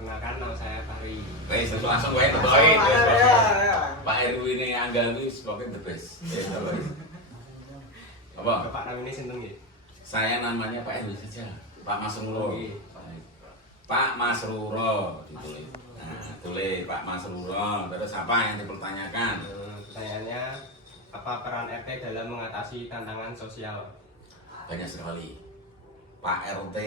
Perkenalkan, nama saya Fahri. Wes langsung wae tetoke. Pak RW ini Angga ini pokoknya the best. Apa? Bapak namanya sinten nggih? Saya namanya Pak RW saja. Pak Mas Ruro. Nggih. Pak Mas Ruro ditulis. Nah, tulis Pak Mas Ruro. Terus apa yang dipertanyakan? Pertanyaannya, apa peran RT dalam mengatasi tantangan sosial? Banyak sekali. Pak RT,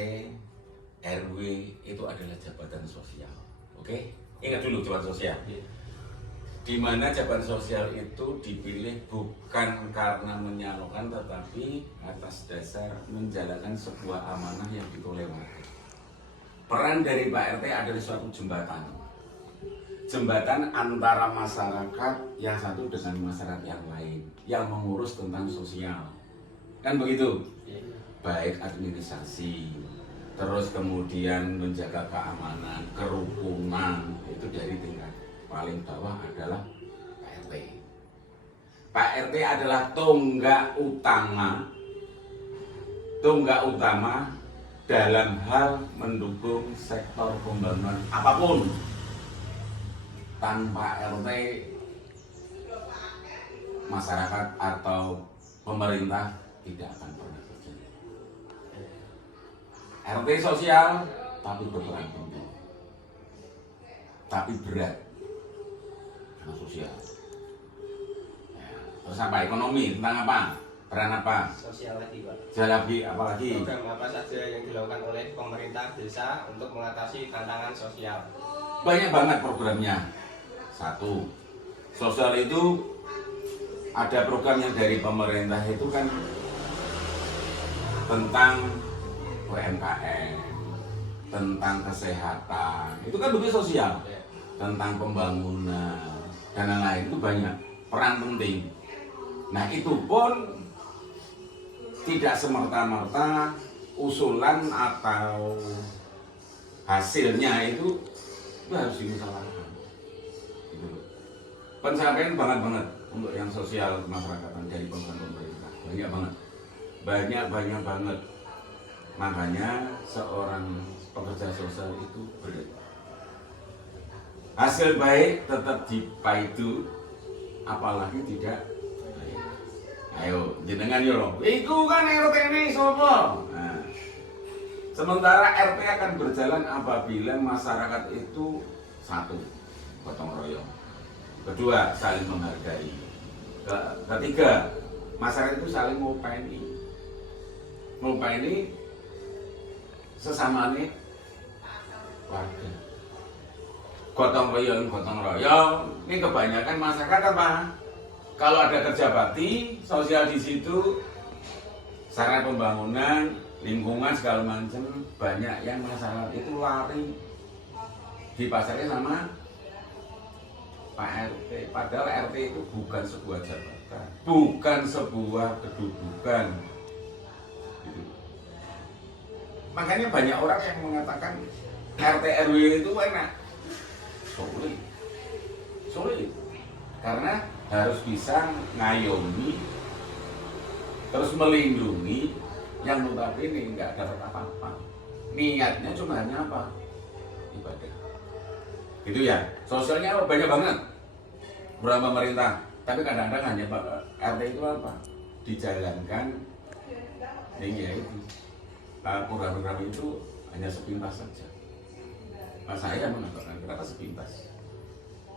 RW itu adalah jabatan sosial. Oke? Ingat dulu jabatan sosial. Di mana jabatan sosial itu dipilih bukan karena menyalurkan, tetapi atas dasar menjalankan sebuah amanah yang ditolak. Peran dari Pak RT adalah suatu jembatan. Jembatan antara masyarakat yang satu dengan masyarakat yang lain yang mengurus tentang sosial. Kan begitu? Baik administrasi, terus kemudian menjaga keamanan, kerukunan, itu dari tingkat paling bawah adalah Pak RT. Pak RT adalah tonggak utama dalam hal mendukung sektor pembangunan apapun. Tanpa RT, masyarakat atau pemerintah tidak akan pernah terjadi. RT sosial tapi berperan penting, tapi berat karena sosial. Terus apa? Ekonomi tentang apa? Peran apa? Sosial lagi, Pak. Jalabi apalagi? Program apa saja yang dilakukan oleh pemerintah desa untuk mengatasi tantangan sosial? Banyak banget programnya. Satu, sosial itu ada program yang dari pemerintah itu kan tentang UMKM, tentang kesehatan, itu kan lebih sosial, tentang pembangunan dan lain-lain, itu banyak peran penting. Nah itu pun tidak semerta-merta usulan atau hasilnya itu harus dimusyawarahkan. Pencapaian banget untuk yang sosial kemasyarakatan dari pemerintah banyak banget. Makanya seorang pekerja sosial itu berat. Hasil baik tetap dipaidu, apalagi tidak baik. Ayo jenengan yo, itu kan RT ini sopo. Nah, sementara RT akan berjalan apabila masyarakat itu satu, gotong royong. Kedua, saling menghargai. Ketiga, masyarakat itu saling ngopeni sesama nih warga. Gotong royong. Ini kebanyakan masyarakat apa? Kalau ada kerja bakti, sosial di situ, sarana pembangunan, lingkungan segala macam, banyak yang masyarakat itu lari di pasarnya sama Pak RT. Padahal RT itu bukan sebuah jabatan, bukan sebuah kedudukan. Gitu. Makanya banyak orang yang mengatakan RT RW itu enak. Sulit. Karena harus bisa ngayomi, terus melindungi yang notabene nggak dapat apa-apa. Niatnya cuma hanya apa? Ibadah. Gitu ya, sosialnya banyak banget program pemerintah, tapi kadang-kadang hanya RT itu apa? Dijalankan ya itu program-program itu hanya sepintas saja. Nah, saya mengatakan kenapa sepintas?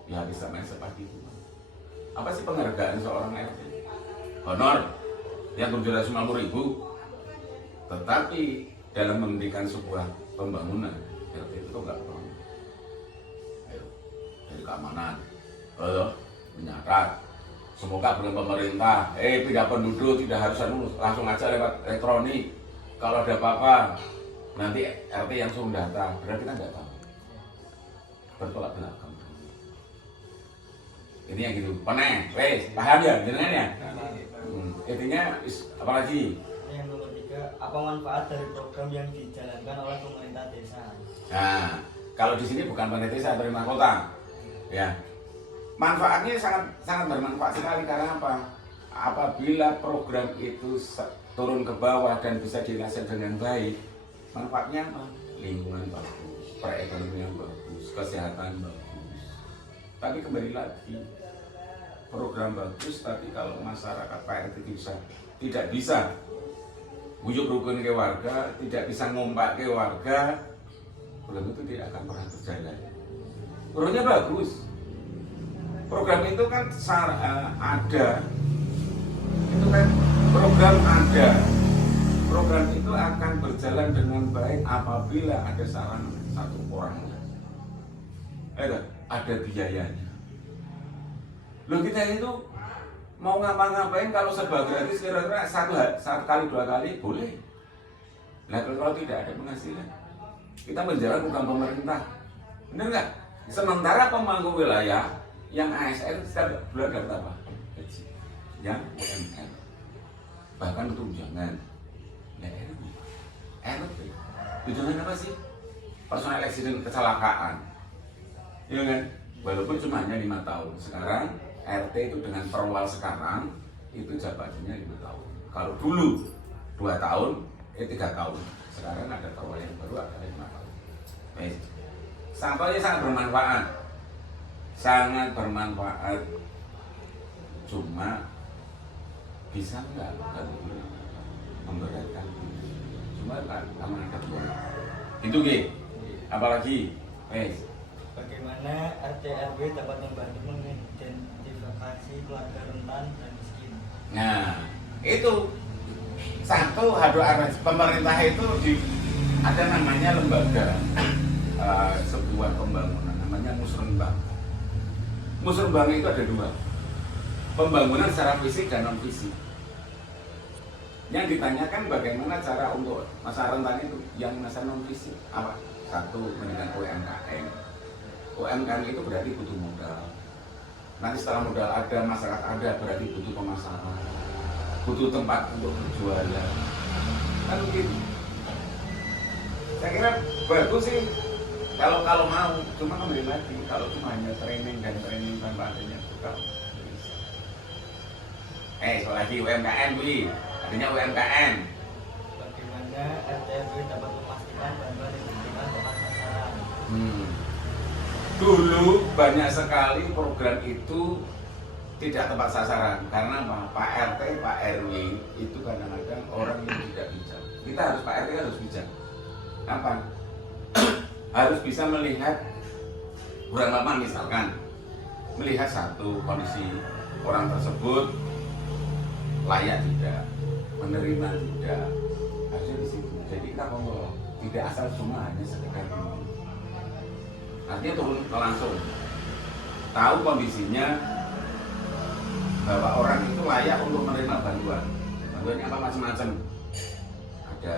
Ya bisa main seperti itu. Apa sih penghargaan seorang RT? Honor yang 750.000, tetapi dalam menghentikan sebuah pembangunan RT itu nggak perlu. Dari keamanan, menyarat. Semoga belum pemerintah, pindah penduduk tidak harus langsung aja lewat elektronik. Kalau ada apa-apa, nanti RT yang suruh data, berarti kita nggak tahu. Bertolak belakang. Ini yang gitu. Peneng, wes, paham ya, jenengan ya? Intinya, apalagi? Yang nomor 3, apa manfaat dari program yang dijalankan oleh pemerintah desa? Nah, kalau di sini bukan pemerintah desa, pemerintah kota. Ya, manfaatnya sangat bermanfaat sekali karena apa? Apabila program itu turun ke bawah dan bisa dirasakan dengan baik, manfaatnya apa? Lingkungan bagus, perekonomian bagus, kesehatan bagus. Tapi kembali lagi, program bagus, tapi kalau masyarakat Pak RT tidak bisa wujud rukun ke warga, tidak bisa ngompak ke warga, program itu tidak akan pernah berjalan. Programnya bagus. Program itu kan ada. Itu kan program ada. Program itu akan berjalan dengan baik apabila ada saran satu orang. Ada biayanya. Loh, kita itu mau ngapa-ngapain kalau serba gratis kira-kira satu kali 2 kali boleh. Nah, kalau tidak ada penghasilan, kita menjalankan program pemerintah, benar nggak? Sementara pemangku wilayah yang ASN setiap bulan dapat apa? Gaji. Yang UMR, bahkan tunjangan. Nah, RT, tunjangan apa sih? Personal accident, kecelakaan, ya kan? Walaupun cuma hanya 5 tahun. Sekarang RT itu dengan perwal sekarang itu jabatannya 5 tahun. Kalau dulu 2 tahun, 3 tahun. Sekarang ada perwal yang baru ada 5 tahun. Baik. Sampelnya sangat bermanfaat. Sangat bermanfaat. Cuma bisa nggak kalau memberatkan? Cuma aman ada buat. Itu G. Apalagi, bagaimana RT RW dapat membantu mengidentifikasi keluarga rentan dan miskin? Nah, itu satu pemerintah itu ada namanya lembaga sebuah pembangunan namanya Musrenbang. Musrenbang itu ada 2, pembangunan secara fisik dan non fisik. Yang ditanyakan bagaimana cara untuk masa rentan itu, yang masa non fisik apa? Satu, dengan UMKM. UMKM itu berarti butuh modal. Nanti setelah modal ada, masyarakat ada, berarti butuh pemasaran, butuh tempat untuk berjualan. Kan begitu. Saya kira bagus sih kalau mau, cuma kembali lagi kalau cuma hanya training tanpa adanya bekal. Soal lagi UMKM, artinya UMKM. Bagaimana RT RW dapat memastikan bantuan diberikan tepat sasaran? Dulu banyak sekali program itu tidak tepat sasaran karena apa? Pak RT, Pak RW itu kadang-kadang orang yang tidak bijak. Kita Pak RT harus bijak. Apa? Harus bisa melihat kurang lama, misalkan melihat satu kondisi orang tersebut layak tidak, menerima tidak, harusnya di situ. Jadi kita ngomong tidak asal cuma hanya sekedar ini. Artinya turun langsung tahu kondisinya bahwa orang itu layak untuk menerima bantuan. Bantuannya apa macam-macam. Ada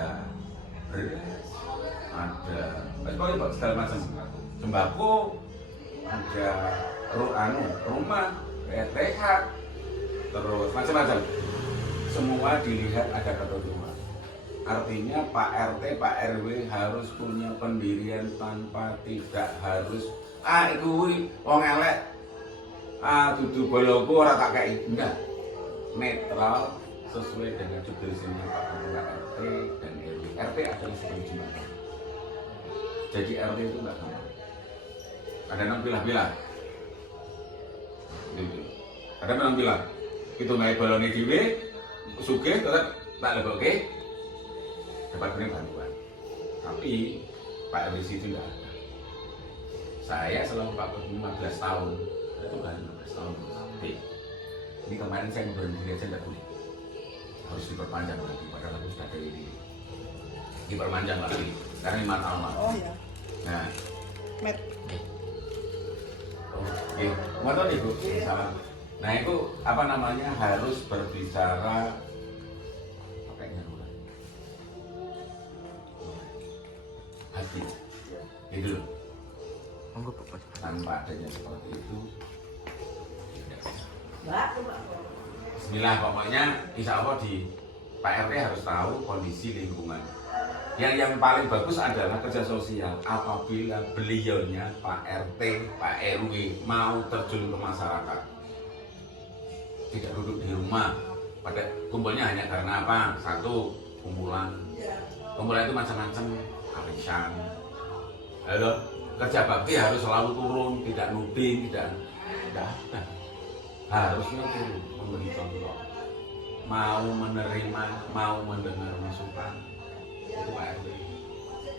beras, ada segala macam, sembako, ada rumah, rehat, terus macam-macam. Semua dilihat ada ketentuan. Artinya Pak RT, Pak RW harus punya pendirian tanpa tidak harus kuwi wong elek dudu boloku ora tak kei. Enggak. Netral sesuai dengan tugasnya Pak Ketua RT dan RW. RT adalah sebagai jembatan. Jadi RT itu enggak gampang. Ada yang bilang-bilang. Ada yang bilang, itu nggak balonnya dhewe, sugih tetap tak lebokke dapat beri bantuan. Tapi Pak RW itu tidak ada. Saya selama 15 tahun, itu kan 15 tahun. Ini kemarin saya berhenti aja tidak boleh. Harus diperpanjang lagi, padahal aku sudah ada ini. Diperpanjang lagi, sekarang 5 tahun lagi. Oh ya. Nah, Met. mau tahu nih Bu, salah. Nah itu apa namanya harus berbicara pakainya dulu. Hati, gitu loh. Tanpa adanya seperti itu, tidak bisa. Bismillah, pokoknya insya Allah di Pak RT harus tahu kondisi lingkungan. Yang paling bagus adalah kerja sosial apabila beliaunya Pak RT, Pak RW mau terjun ke masyarakat. Tidak duduk di rumah, pada kumpulnya hanya karena apa? Satu, kumpulan itu macam-macam, arisan, Halo, kerja bakti harus selalu turun, tidak nuding, tidak ada. Harusnya turun, memberi contoh. Mau menerima, mau mendengar masukan, itu Pak RW.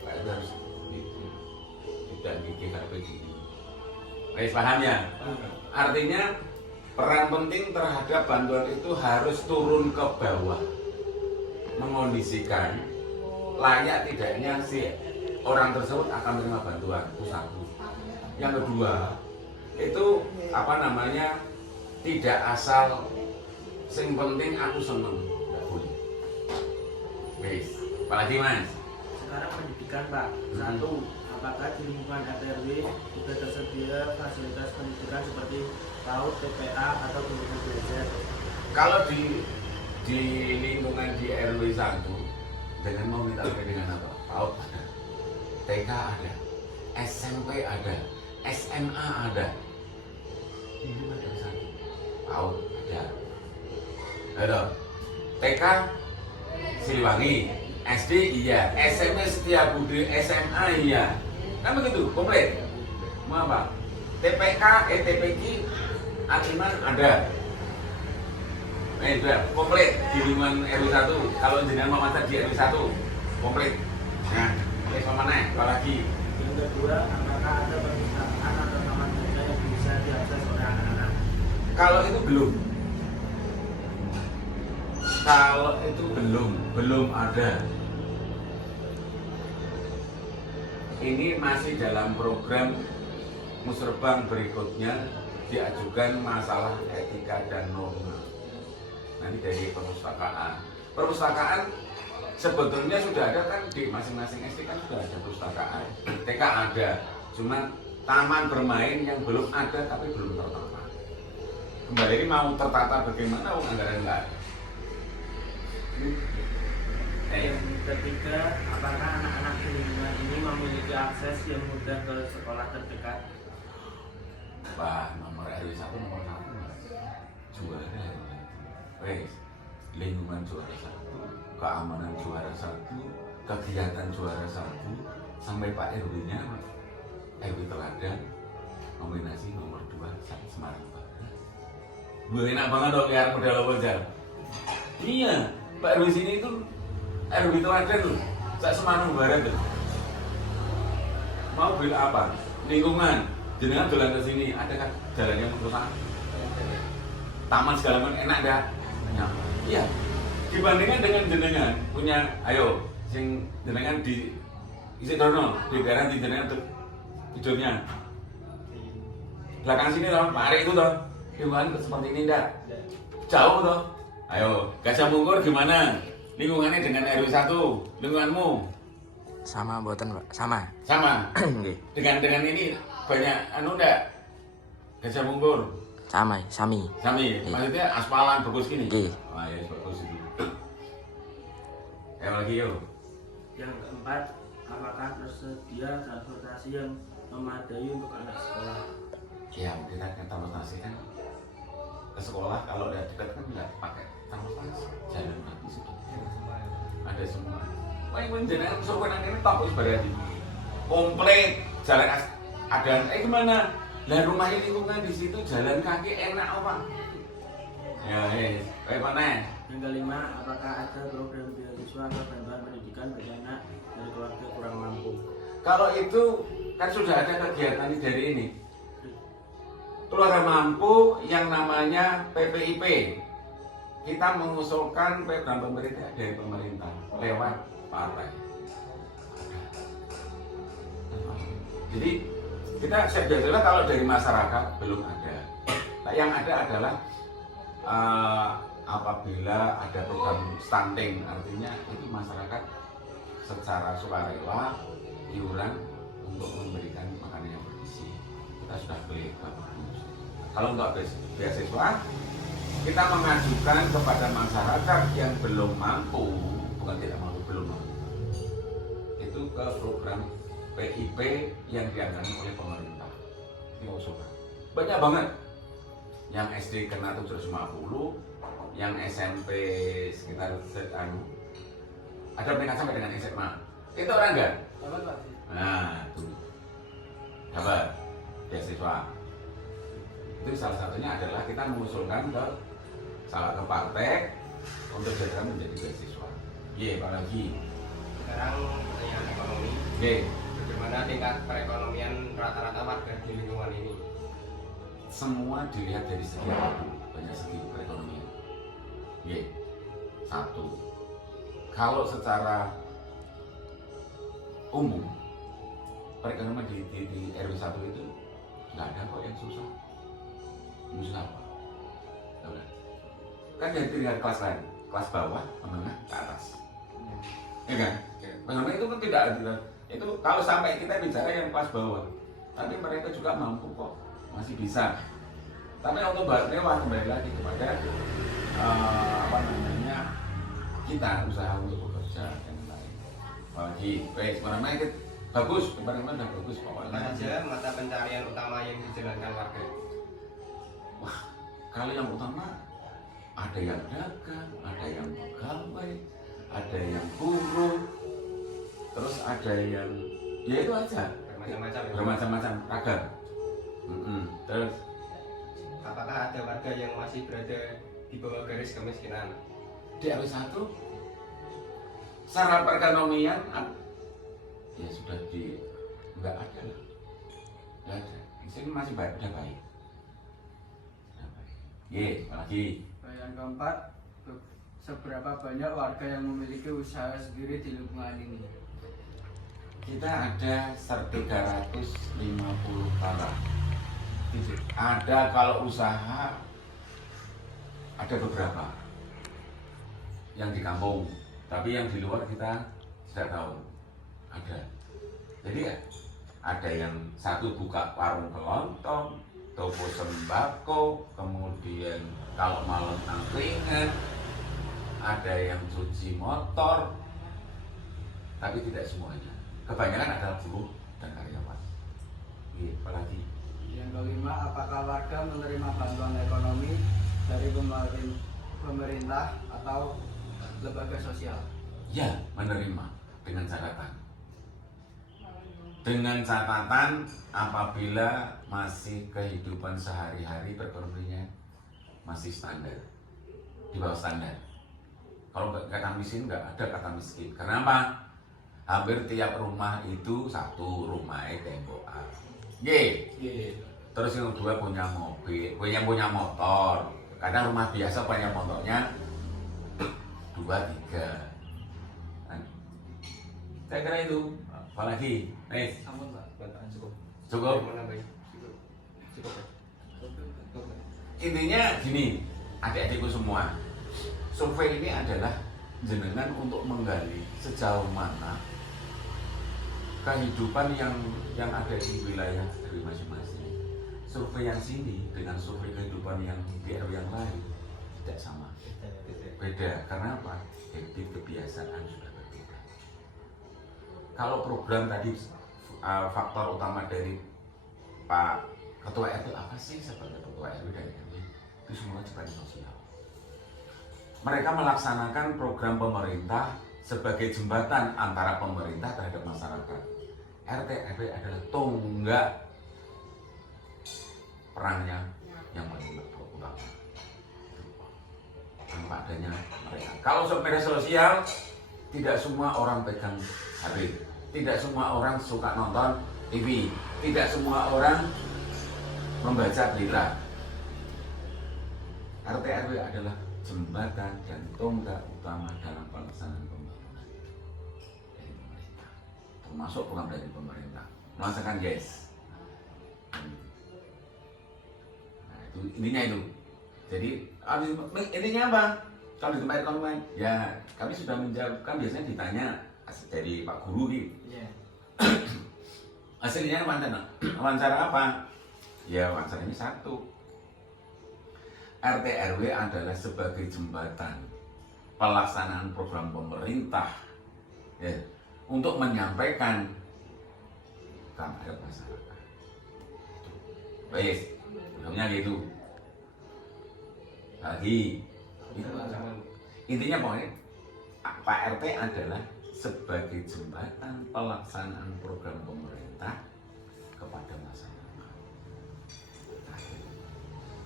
Pak RW harus itu, tidak gigih kayak begini. Baik, paham ya? Artinya peran penting terhadap bantuan itu harus turun ke bawah, mengondisikan layak tidaknya si orang tersebut akan menerima bantuan. Itu satu. Yang kedua, itu tidak asal sing penting aku seneng, nggak boleh. Wes, apalagi Mas? Sekarang pendidikan Pak. Satu, apakah di lingkungan RW juga tersedia fasilitas pendidikan seperti PAUD, TPA atau bimbingan belajar? Kalau di lingkungan di RW 1 dengan mau minta dengan apa? PAUD ada, TK ada, SMP ada, SMA ada. Ini ada satu. PAUD ada. Halo. TK Siliwangi, SD iya, SMP Setiabudi, SMA iya. Kan begitu, komplit. Mau apa? TPK, TPQ, Akiman ada. Sudah komplit di lingkungan RW 1. Kalau jenengan mau masak di RW 1, komplit. Nah, mana? Apalagi? Yang kedua, apakah ada perpustakaan atau taman baca yang bisa diakses oleh anak-anak? Kalau itu belum. Kalau itu belum ada. Ini masih dalam program Musrebang berikutnya diajukan masalah etika dan norma. Nanti dari perpustakaan. Perpustakaan sebetulnya sudah ada kan di masing-masing SD kan sudah ada perpustakaan. TK ada, cuma taman bermain yang belum ada tapi belum tertata. Kembali ini mau tertata bagaimana? Anggaran enggak ada. Yang ketiga, apakah anak-anak di lingkungan ini memiliki akses yang mudah ke sekolah terdekat? Wah, nomor RW 1 nomor 1 juara. Wes, lingkungan juara 1, keamanan juara 1, kegiatan juara 1, sampai Pak RW-nya RW Teladan nominasi nomor 2 Semarang Barat. Gue enak banget dong biar modal apa aja. Iya, Pak RW sini itu RW Teladan loh, Semarang Barat tuh. Mau beli apa? Lingkungan. Jenengan jalan ke sini, ada kan jalan yang perusahaan? Taman segala macam enak dah. Iya. Dibandingkan dengan jenengan punya, ayo, sing jenengan di isi dono, di daerah di jenengan untuk tidurnya. Belakang sini loh, Pak Ari itu loh. Lingkungan seperti ini enggak? Jauh loh. Ayo, Gajah Mungkur gimana? Lingkungannya dengan RW 1, lingkunganmu? Sama mboten, Pak. Sama. Sama. Nggih. Dengan ini banyak enggak? Gajah Mungkur. Sama, sami. Sami, maksudnya aspalan bagus gini? Nggih. Wah, ya bagus itu. Lagi yuk. Yang keempat, apakah tersedia transportasi yang memadai untuk anak sekolah? Ya, kita kan transportasi kan ke sekolah kalau udah dekat kan nggak pakai transportasi, jalan kaki sudah. Ada semua. Wah, yang jenengan suruh nang ini top berarti. Komplit jalan ada. Gimana? Lah rumahnya lingkungan di situ jalan kaki enak apa? Ya, kayak mana? Yang kelima, apakah ada program beasiswa atau bantuan pendidikan bagi anak dari keluarga kurang mampu? Kalau itu kan sudah ada kegiatan dari ini. Keluarga mampu yang namanya PPIP. Kita mengusulkan program pemerintah dari pemerintah lewat partai. Jadi kita sebetulnya kalau dari masyarakat belum ada. Nah, yang ada adalah apabila ada program stunting, artinya itu masyarakat secara sukarela iuran untuk memberikan makanan yang bergizi. Kita sudah beli bagus. Kalau untuk beasiswa, kita mengajukan kepada masyarakat yang belum mampu, bukan tidak mampu, belum mampu. Itu ke program PIP yang dianggarkan oleh pemerintah. Ini usulkan. Banyak banget. Yang SD kena 750, yang SMP sekitar ada peringkat sampai dengan SMA. Itu orang enggak? Nah, tuh. dapat beasiswa. Itu salah satunya adalah kita mengusulkan ke partai untuk bisa menjadi beasiswa. Iya, apalagi Sekarang pertanyaan ekonomi. iya, Bagaimana tingkat perekonomian rata-rata warga di lingkungan ini? semua dilihat dari segi apa dulu? Banyak segi perekonomian. Iya, satu. Kalau secara umum perekonomian di RW 1 itu nggak ada kok yang susah. Susah apa? Nggak ada. Kan dari tingkat kelas lain, kelas bawah, menengah, ke atas. Ya kan? Perekonomian itu kan tidak ada. Itu kalau sampai kita bicara yang kelas bawah, tapi mereka juga mampu kok, masih bisa. Tapi untuk bahas mewah kembali lagi kepada kita usaha untuk bekerja dan lain. Apalagi, sebenarnya bagus, kemarin udah bagus Apa pokoknya. saja mata pencarian utama yang dijalankan warga? Wah, kalau yang utama ada yang dagang, ada yang pegawai, ada yang buruh, terus ada yang ya itu aja, Bermacam-macam ya? bermacam-macam ragam. Terus Apakah ada warga yang masih berada di bawah garis kemiskinan? di RW 1 secara perekonomian ya sudah nggak ada lah, nggak ada. Di sini masih baik, udah baik. Lagi Yang keempat, seberapa banyak warga yang memiliki usaha sendiri di lingkungan ini? kita ada 350 kakak. Ada kalau usaha ada beberapa yang di kampung, tapi yang di luar kita tidak tahu. Ada. Jadi ada yang satu buka warung kelontong, toko sembako, kemudian kalau malam angkringan, ada yang cuci motor, tapi tidak semuanya. Kebanyakan adalah buruh dan karyawan. Apalagi Yang kelima, apakah warga menerima bantuan ekonomi dari pemerintah atau lembaga sosial? ya menerima dengan catatan. Dengan catatan apabila masih kehidupan sehari-hari perekonomiannya masih standar, di bawah standar. Kalau kata miskin nggak ada kata miskin. Kenapa? Hampir tiap rumah itu satu rumahnya tembokan. Terus yang kedua punya mobil, punya motor. Kadang rumah biasa punya motornya 2, 3. Saya kira itu. Apalagi, Ampun Pak, bapak cukup. cukup. Mau nambahin? Cukup ya? Cukup ya? Intinya gini, adik-adikku semua, survei ini adalah jenengan untuk menggali sejauh mana kehidupan yang ada di wilayah dari masing-masing. Survei yang sini dengan survei kehidupan yang di RW yang lain tidak sama, beda. Karena apa? Habit kebiasaan sudah berbeda. Kalau program tadi faktor utama dari Pak Ketua RW apa sih sebagai Ketua RW dari RW? Itu semua jabatan sosial. Mereka melaksanakan program pemerintah sebagai jembatan antara pemerintah terhadap masyarakat. RT RW adalah tonggak perannya yang paling utama. Tanpa adanya mereka. Kalau sepeda sosial, tidak semua orang pegang HP, tidak semua orang suka nonton TV, tidak semua orang membaca berita. RT RW adalah jembatan dan tonggak utama dalam pelaksanaan pembangunan dari pemerintah, termasuk program dari pemerintah. Merasakan yes. Nah, itu intinya itu. Jadi intinya apa? Kalau di tempat ekonomi, ya kami sudah menjawab. Kan biasanya ditanya dari Pak Guru gitu. Hasilnya wawancara apa? Ya wawancara ini satu. RT RW adalah sebagai jembatan pelaksanaan program pemerintah ya, untuk menyampaikan kepada masyarakat. Baik, udah gitu. Lagi, intinya pokoknya Pak RT adalah sebagai jembatan pelaksanaan program pemerintah kepada masyarakat.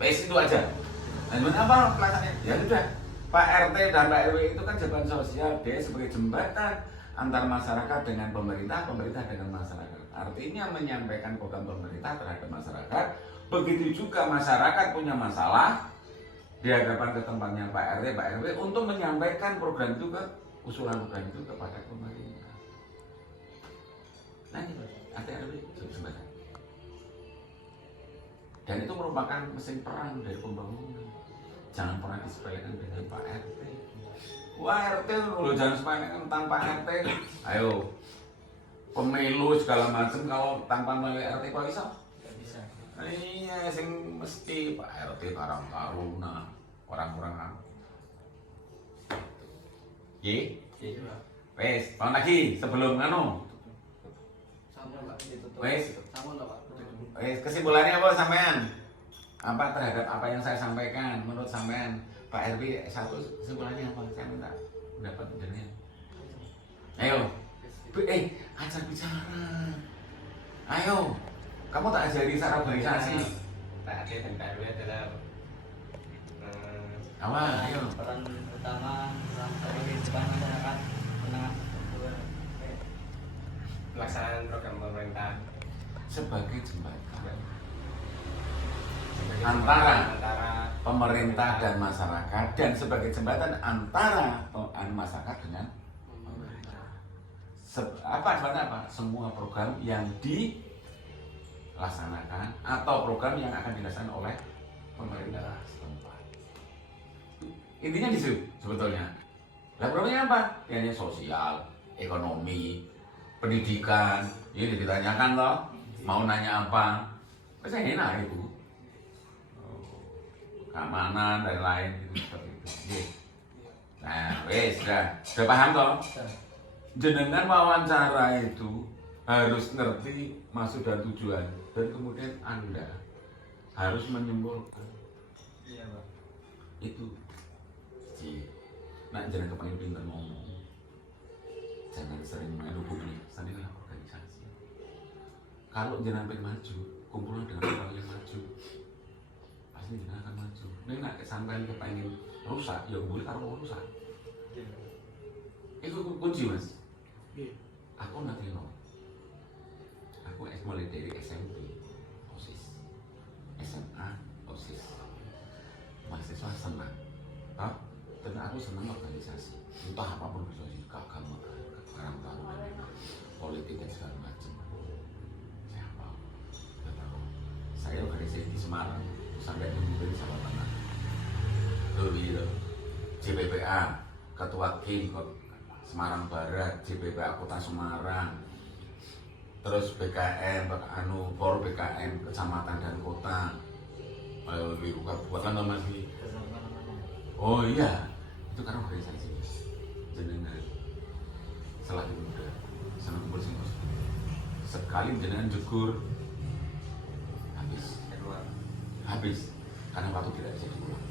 Wes itu aja. Nah, apa pelaksanaannya? Ya sudah, Pak RT dan Pak RW itu kan jabatan sosial, dia sebagai jembatan antar masyarakat dengan pemerintah, pemerintah dengan masyarakat. Artinya menyampaikan program pemerintah terhadap masyarakat. Begitu juga masyarakat punya masalah di hadapan ke tempatnya Pak RT, Pak RW untuk menyampaikan program itu usulan program itu kepada pemerintah. Nah ini RT RW jembatan. Dan itu merupakan mesin perang dari pembangunan. Jangan pernah disepelekan dengan Pak RT. Wah RT lo jangan sepelekan tanpa RT. Ayo pemilu segala macam kalau tanpa melalui RT kok bisa? Nggak bisa. Iya, sing mesti Pak RT Karang Taruna orang-orang. Ye, Iya. wes, tahun lagi sebelum Sama Pak, ditutup. Wes. Sama Pak. wes kesimpulannya apa sampean? Apa terhadap apa yang saya sampaikan? Menurut sampean Pak RW satu kesimpulannya apa? Saya minta pendapat jenengan. Ayo, ajar bicara. Ayo, kamu tak ajari cara organisasi. Pak RT dan Pak RW adalah Apa? Ayo. Peran utama dalam kehidupan masyarakat menengah pelaksanaan program pemerintah Sebagai jembatan sebagai Antara pemerintah pemerintah dan masyarakat, dan sebagai jembatan antara masyarakat dengan apa? Semua program yang dilaksanakan atau program yang akan dilaksanakan oleh pemerintah setempat. Intinya di situ sebetulnya. Lah programnya apa? Ya sosial, ekonomi, pendidikan. Ini ditanyakan toh, mau nanya apa? Saya enak itu. Keamanan dan lain gitu seperti itu. Nah, wes sudah paham toh? Jenengan wawancara itu harus ngerti maksud dan tujuan, dan kemudian Anda harus menyimpulkan. Iya Pak. Itu. Nah, jangan kepengen pintar ngomong. Jangan sering main hubungan sanilah organisasi. Kalau jangan pengen maju, kumpulan dengan orang yang maju. Pasti jangan akan maju. Nek nak sampean kepengen rusak, ya boleh karo rusak. Itu kunci Mas. Aku nanti aku mulai dari SMP OSIS, SMA OSIS, mahasiswa senang, dan aku senang organisasi, entah apapun organisasi, keagama, Karang Taruna, politik dan segala macam. Saya tahu, saya organisasi di Semarang sampai menjadi Jawa Tengah, JPPA, Ketua Kim Semarang Barat, JPPA Kota Semarang, terus BKM, For BKM Kecamatan dan Kota, di kabupaten apa lagi? Oh iya, itu karena organisasi. Jenengan selagi muda, senang kumpul singkos. Sekali jenengan jegur, habis, karena waktu tidak bisa diulang.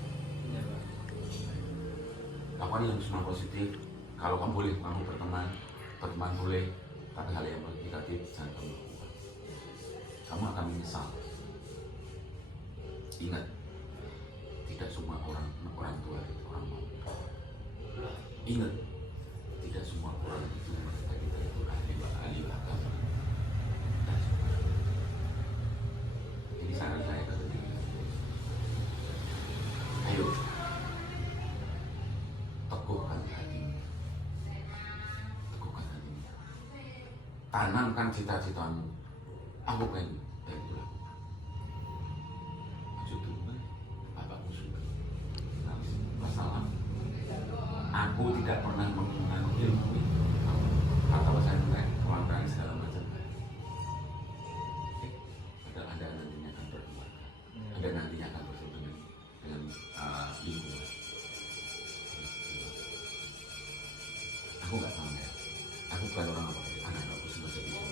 Lakukan yang semua positif. Kalau kamu boleh, kamu berteman boleh, tapi hal yang negatif jangan kamu lakukan. Kamu akan menyesal. Ingat, tidak semua orang tua itu orang mau. Ingat, tidak semua orang itu mereka itu ahli agama. Ini saran saya ke ketiga. Ayo, teguhkan hatimu. Tanamkan cita-citamu. Aku pengen itu lakukan. Maju dulu, bapakmu suka. Masalah. Aku tidak pernah menggunakan ilmu itu. Atau saya kelampiran segala macam. Padahal Anda nantinya akan berkeluarga. Anda nantinya akan bersama dengan lingkungan. Aku nggak tahu ya. Aku bukan orang apa. Anak-anakku semua jadi semua.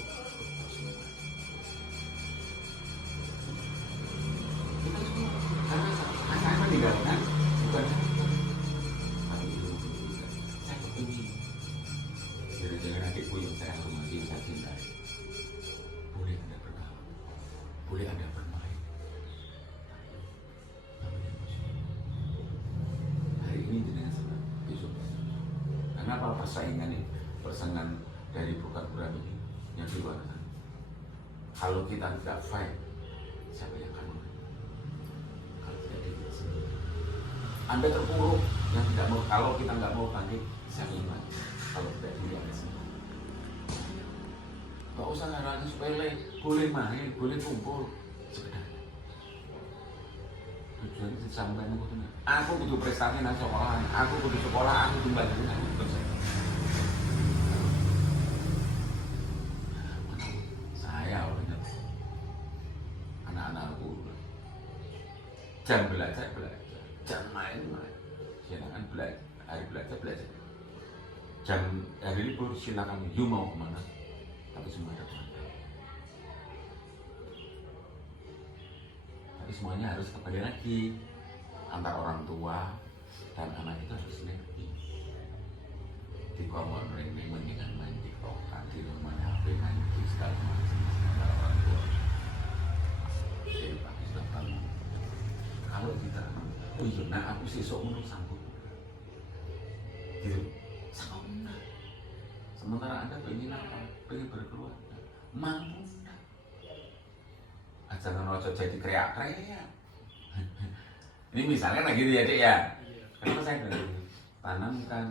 jiwa. Kalau kita tidak fight, siapa yang akan menang? Kalau tidak diri sendiri. Anda terpuruk yang tidak mau. Kalau kita nggak mau bangkit, siapa yang bangkit? Kalau tidak diri Anda sendiri. Nggak usah ngarang sepele. Boleh main, boleh kumpul. Sekedar. Tujuan disampaikan aku butuh prestasi nang sekolah, aku butuh sekolah, aku butuh belajar, aku butuh saya orangnya anak-anakku jam belajar, jam main, silakan belajar, hari belajar, jam hari libur silakan, you mau kemana, tapi semua ada plan. Tapi semuanya harus kembali lagi antara orang tua dan anak itu harus sinergi. Di kamar ini mendingan main TikTok, di rumah HP main game segala macam antara orang tua. Jadi aku sudah bangun. Kalau kita, oh iya, nah aku sesok menurut sanggup, gitu, sanggup enggak. Sementara Anda pengen apa? Pengen berkeluarga, mampu enggak? Jangan ojo jadi kreak-kreak. Ini misalnya lagi gitu ya Dek ya. Kenapa saya bilang ini? Tanamkan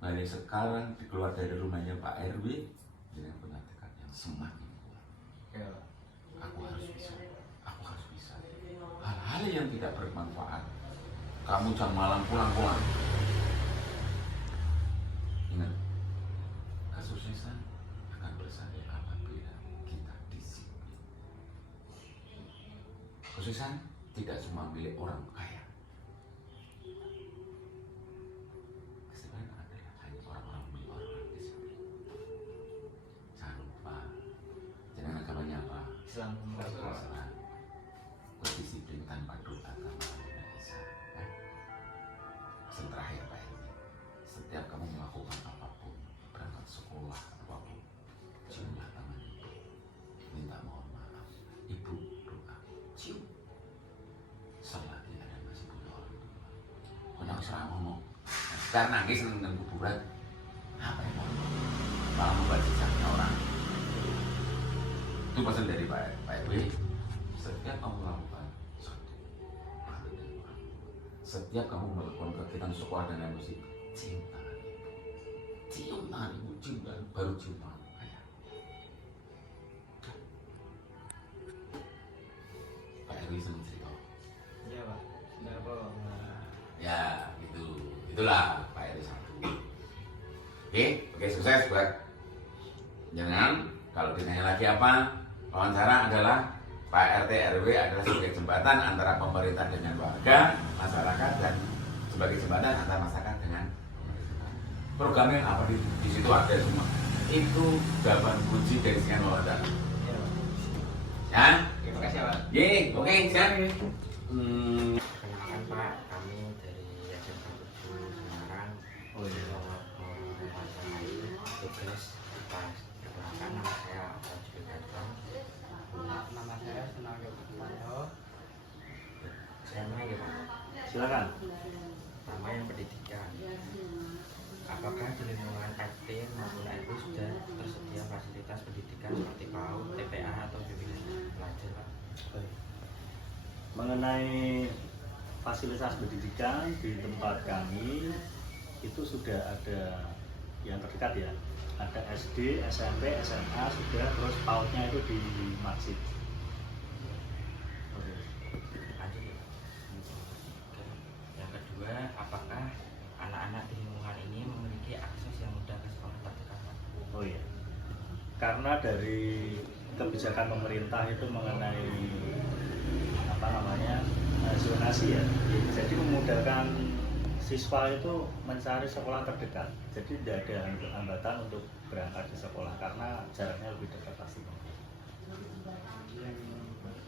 dari sekarang keluar dari rumahnya Pak RW dengan punya tekad yang semakin kuat. Aku harus bisa. Hal-hal yang tidak bermanfaat. Kamu jam malam pulang. Ingat, kesuksesan akan bersandar apabila kita disiplin. Kesuksesan tidak cuma milik orang kaya. Kesempatan adalah hanya orang-orang milik orang disiplin. Jangan lupa, jangan agamanya apa? Islam. Islam. Berdisiplin tanpa doa kamu tidak bisa. Pesan terakhir Pak ini, setiap kamu melakukan apapun, berangkat sekolah apapun, ciumlah tangan ibu, minta mohon maaf, ibu doa, cium. Selagi ada masih punya orang tua. Kau serah ngomong. Sekarang nangis nang kuburan. Apa yang mau? Malah membuat jejaknya orang. Itu pesan dari Pak RW. Setiap kamu melakukan sesuatu, setiap kamu melakukan kegiatan sekolah dan emosi, cium tangan ibu. Cium tangan ibu, cium tangan, baru cium tangan ayah. Pak RW senang cerita. Iya Pak. Sudah apa? Ya, itulah Pak RW 1. Oke, sukses buat jangan. Kalau ditanya lagi apa, wawancara adalah Pak RT RW adalah sebagai jembatan antara pemerintah dengan warga, masyarakat, dan sebagai jembatan antara masyarakat dengan pemerintah. Programnya apa di situ ada semua. Itu jawaban kunci dari sekian wawancara. Ya, Terima kasih Pak. oke, siap. Perkenalkan Pak, kami dari SMK 7 Semarang. Mewawancarai tugas pas perkenalkan, nama saya Rajul Gadang. Nama saya Sunaryo Kumanto. Saya mulai ya Pak. Silakan. Pertama yang pendidikan. Apakah di lingkungan SD maupun RW sudah tersedia fasilitas pendidikan seperti PAUD, TPA atau bimbingan pelajar Pak? Baik. Mengenai fasilitas pendidikan di tempat kami itu sudah ada yang terdekat ya. Ada SD, SMP, SMA sudah, terus PAUD-nya itu di masjid. Oke. Lanjut ya Pak. Oke. Yang kedua, apakah anak-anak di lingkungan ini memiliki akses yang mudah ke sekolah terdekat Pak? Oh iya. Karena dari kebijakan pemerintah itu mengenai zonasi ya, jadi memudahkan siswa itu mencari sekolah terdekat, jadi tidak ada hambatan untuk berangkat ke sekolah karena jaraknya lebih dekat pasti.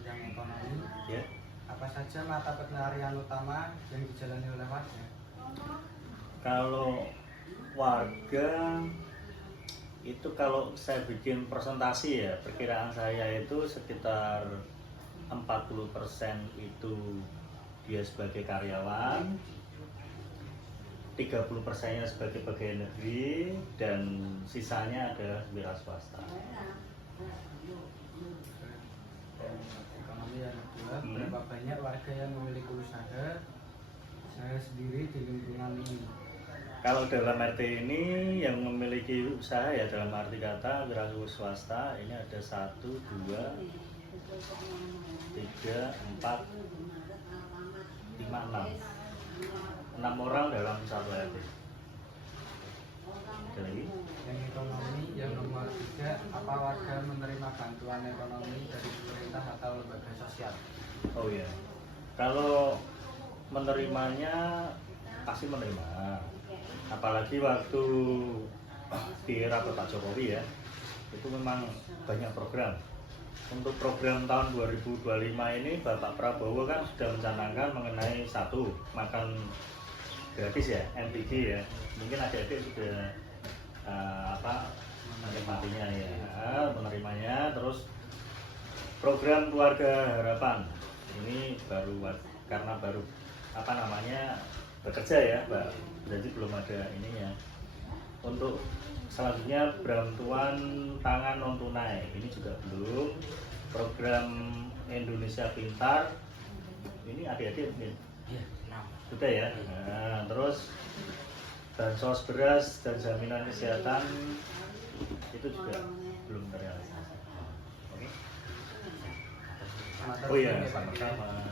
Yang ekonomi, Ya, apa saja mata pencaharian utama yang dijalani oleh warga? kalau warga itu kalau saya bikin presentasi ya, perkiraan saya itu sekitar 40% itu dia sebagai karyawan, 30%-nya sebagai pegawai negeri, dan sisanya adalah wira swasta. Berapa banyak warga yang memiliki usaha sendiri di lingkungan ini? Kalau dalam RT ini yang memiliki usaha ya dalam arti kata wirausaha swasta ini ada 1, 2, 3, 4, 5, 6 orang dalam satu RT. Ada lagi? Yang ekonomi, yang nomor 3, apa warga menerima bantuan ekonomi dari pemerintah atau lembaga sosial? Oh iya, kalau menerimanya pasti menerima. Apalagi waktu di era Bapak Jokowi ya, itu memang banyak program. Untuk program tahun 2025 ini Bapak Prabowo kan sudah mencanangkan mengenai 1, makan gratis ya, MTG ya. Mungkin adik-adik sudah menikmatinya ya, menerimanya. Terus program keluarga harapan ini baru karena baru bekerja ya Mbak, jadi belum ada ininya. Untuk selanjutnya bantuan pangan non tunai ini juga belum. Program Indonesia Pintar ini adik-adik Iya, 6. sudah ya. Nah, terus bansos beras dan jaminan kesehatan itu juga belum terrealisasi. Oke. Oh iya, sama-sama.